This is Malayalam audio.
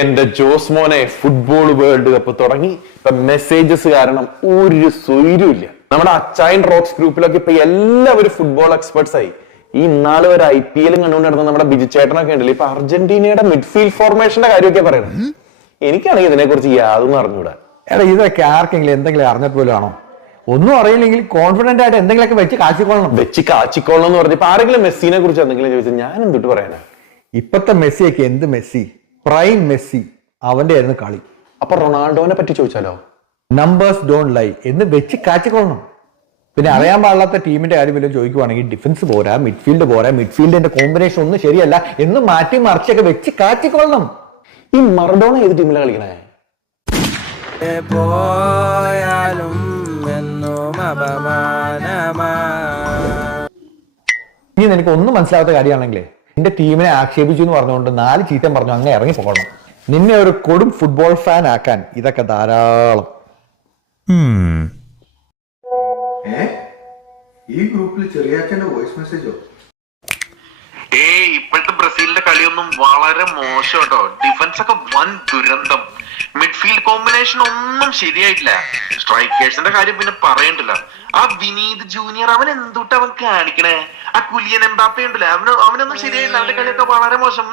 എന്റെ ജോസ്മോനെ ഫുട്ബോൾ വേൾഡ് കപ്പ് തുടങ്ങി. ഇപ്പൊ മെസ്സേജസ് കാരണം ഒരു സ്വൈര്യമില്ല. നമ്മുടെ അച്ചായൻ റോക്സ് ഗ്രൂപ്പിലൊക്കെ ഇപ്പൊ എല്ലാവരും ഫുട്ബോൾ എക്സ്പെർട്സ് ആയി. ഈ ഇന്നാള് വരെ IPL കണ്ടുകൊണ്ട് നടന്ന നമ്മുടെ ബിജുചേട്ടനൊക്കെ ഉണ്ടല്ലോ, ഇപ്പൊ അർജന്റീനയുടെ മിഡ്ഫീൽഡ് ഫോർമേഷന്റെ കാര്യമൊക്കെ പറയുന്നത്. എനിക്കാണെങ്കിൽ ഇതിനെ കുറിച്ച് യാതൊന്നും അറിഞ്ഞൂടാ. എടാ, ഇതൊക്കെ ആർക്കെങ്കിലും എന്തെങ്കിലും അറിഞ്ഞത് പോലും ആണോ? ഒന്നും അറിയില്ലെങ്കിൽ കോൺഫിഡന്റ് ആയിട്ട് എന്തെങ്കിലുമൊക്കെ വെച്ച് കാച്ചിക്കോളണം എന്ന് പറഞ്ഞപ്പോ ആരെങ്കിലും മെസ്സിനെ കുറിച്ച് എന്തെങ്കിലും ചോദിച്ചാൽ ഞാൻ എന്തിട്ട് പറയാനാ? ഇപ്പത്തെ മെസ്സിയൊക്കെ എന്ത് മെസ്സി, പ്രൈം മെസ്സി, അവന്റെ ആയിരുന്നു കളി. അപ്പൊ റൊണാൾഡോനെ പറ്റി ചോദിച്ചാലോ? നമ്പേഴ്സ് ഡോണ്ട് ലൈ എന്ന് വെച്ച് കാച്ചിക്കൊള്ളണം. പിന്നെ അറിയാൻ പാടില്ലാത്ത ടീമിന്റെ കാര്യം വല്ലതും ചോദിക്കുവാണെങ്കിൽ ഡിഫൻസ് പോരാ, മിഡ്ഫീൽഡ് പോരാ, മിഡ്ഫീൽഡിന്റെ കോമ്പിനേഷൻ ഒന്നും ശരിയല്ല എന്ന് മാറ്റി മറിച്ചൊക്കെ വെച്ച് കാച്ചിക്കൊള്ളണം. ഈ മറഡോണ ഏത് ടീമിലാണ് കളിക്കണേ? ഇനി നിനക്ക് ഒന്നും മനസ്സിലാവാത്ത കാര്യമാണെങ്കിലേ, എന്റെ ടീമിനെ ആക്ഷേപിച്ചു എന്ന് പറഞ്ഞുകൊണ്ട് 4 ചീത്തം പറഞ്ഞു അങ്ങ് ഇറങ്ങി പോകണം. നിന്നെ ഒരു കൊടും ഫുട്ബോൾ ഫാൻ ആക്കാൻ ഇതൊക്കെ ധാരാളം. ഈ ഗ്രൂപ്പിൽ ചെറിയാച്ചന്റെ വോയിസ് മെസ്സേജോ? ഇപ്പോഴത്തെ ബ്രസീലിന്റെ കളിയൊന്നും വളരെ മോശം കേട്ടോ. ഡിഫൻസ് ഒക്കെ വൻ ദുരന്തം. മിഡ്ഫീൽഡ് കോമ്പിനേഷൻ ഒന്നും ശരിയായിട്ടില്ല. സ്ട്രൈക്കേഴ്സിന്റെ കാര്യം പിന്നെ പറയണ്ടല്ല. ആ വിനീത് ജൂനിയർ അവൻ എന്തുട്ട് അവൻ കാണിക്കണേ? ആ കുലിയൻ എംബാപ്പ ഉണ്ടല്ലോ, അവനൊന്നും ശരിയായില്ല. അവന്റെ കളിയൊക്കെ വളരെ മോശം.